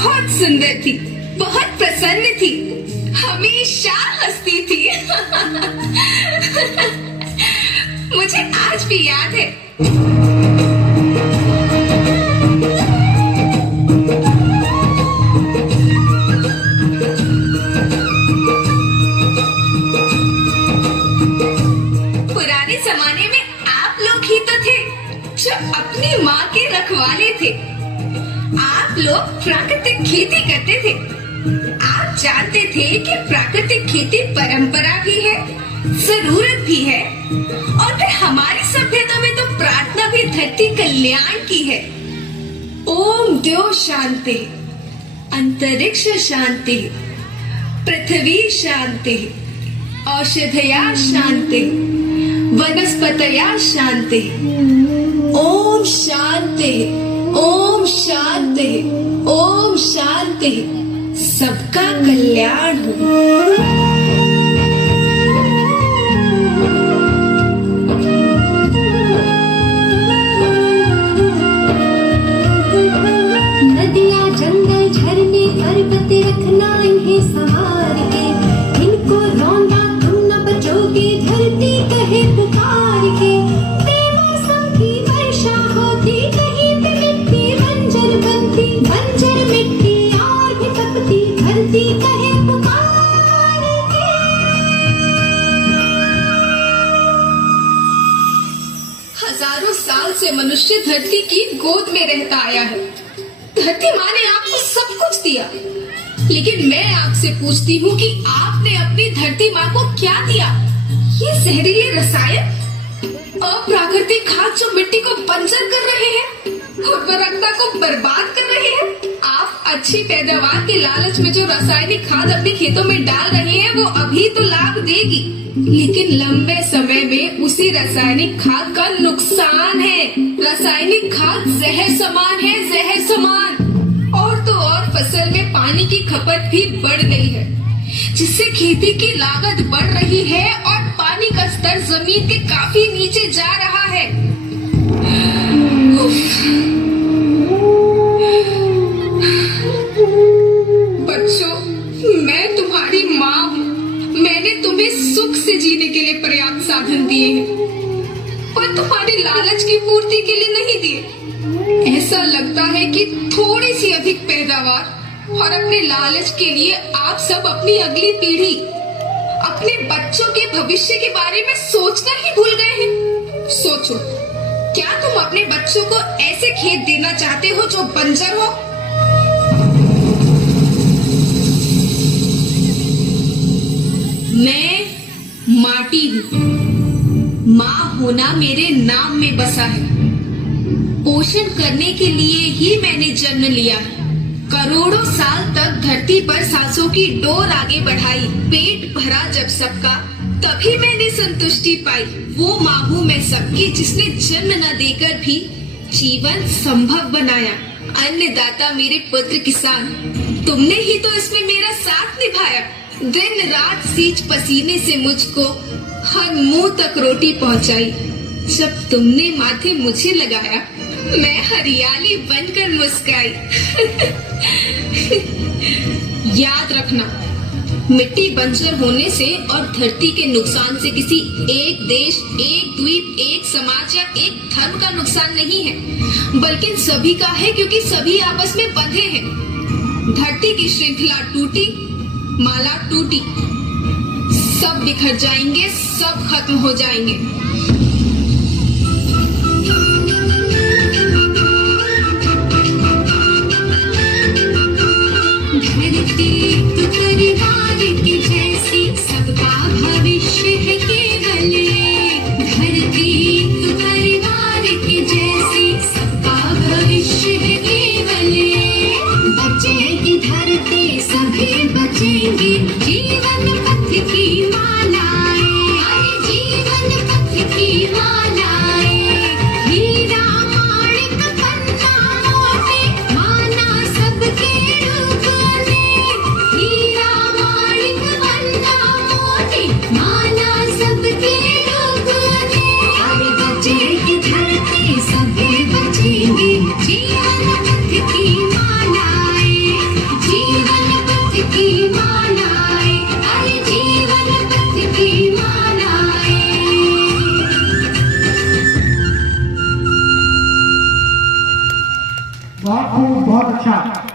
बहुत सुंदर थी, बहुत प्रसन्न थी, हमेशा हंसती थी। मुझे आज भी याद है। पुराने जमाने में आप लोग ही तो थे जो अपनी माँ के रखवाले थे। आप लोग प्राकृतिक खेती करते थे। आप जानते थे कि प्राकृतिक खेती परंपरा भी है, जरूरत भी है, और फिर हमारी सभ्यता में तो प्रार्थना भी धरती कल्याण की है। ओम द्यो शांति, अंतरिक्ष शांति, पृथ्वी शांति, औषधया शांति, वनस्पतया शांति। ओम शांति, ओम शांति, ओम शांति। सबका कल्याण हो। नदियाँ, जंगल, झरने, पर्वत रखना इन्हें संवार के। इनको रौंदा तुम न बचोगे, धरती कहे पुकार के। बेमौसम की वर्षा होती, कहीं पे मिट्टी बंजर बनती। बंजर मिट्टी और भी तपती, धरती कहे पुकार के। हजारों साल से मनुष्य धरती की गोद में रहता आया है। धरती माँ ने आपको सब कुछ दिया, लेकिन मैं आपसे पूछती हूँ कि आपने अपनी धरती माँ को क्या दिया? ये जहरीले रसायन, अप्राकृतिक खाद जो मिट्टी को बंजर कर रहे हैं, उर्वरकता को बर्बाद कर रहे हैं। आप अच्छी पैदावार के लालच में जो रासायनिक खाद अपने खेतों में डाल रहे हैं, वो अभी तो लाभ देगी, लेकिन लंबे समय में उसी रासायनिक खाद का नुकसान है। रासायनिक खाद जहर समान है, जहर समान। और तो और फसल में पानी की खपत भी बढ़ गई है, जिससे खेती की लागत बढ़ रही है और पानी का स्तर जमीन के काफी नीचे जा रहा है। बच्चों, मैं तुम्हारी माँ हूँ। मैंने तुम्हें सुख से जीने के लिए पर्याप्त साधन दिए हैं, पर तुम्हारी लालच की पूर्ति के लिए नहीं दिए। ऐसा लगता है कि थोड़ी सी अधिक पैदावार और अपने लालच के लिए आप सब अपनी अगली पीढ़ी, अपने बच्चों के भविष्य के बारे में सोचना ही भूल गए हैं। सोचो, क्या तुम अपने बच्चों को ऐसे खेत देना चाहते हो जो बंजर हो? मैं माटी हूँ। माँ होना मेरे नाम में बसा है। पोषण करने के लिए ही मैंने जन्म लिया है। करोड़ों साल तक धरती पर सांसों की डोर आगे बढ़ाई। पेट भरा जब सबका, तभी मैंने संतुष्टि पाई। वो माँ हूँ मैं सबकी, जिसने जन्म न देकर भी जीवन संभव बनाया। अन्नदाता मेरे पुत्र किसान, तुमने ही तो इसमें मेरा साथ निभाया। दिन रात सींच पसीने से मुझको हर मुंह तक रोटी पहुंचाई। जब तुमने माथे मुझे लगाया, मैं हरियाली बनकर मुस्काई। याद रखना, मिट्टी बंजर होने से और धरती के नुकसान से किसी एक देश, एक द्वीप, एक समाज या एक धर्म का नुकसान नहीं है, बल्कि सभी का है, क्योंकि सभी आपस में बंधे हैं। धरती की श्रृंखला टूटी, माला टूटी, सब बिखर जाएंगे, सब खत्म हो जाएंगे। धरती तो परिवार की जैसी, सबका भविष्य है केवल। धरती तो परिवार की जैसी, सबका भविष्य है केवल। बचेगी धरती, सभी बचेंगे। जीवन पथ की मालाएं, जीवन पथ बहुत खूब, बहुत अच्छा।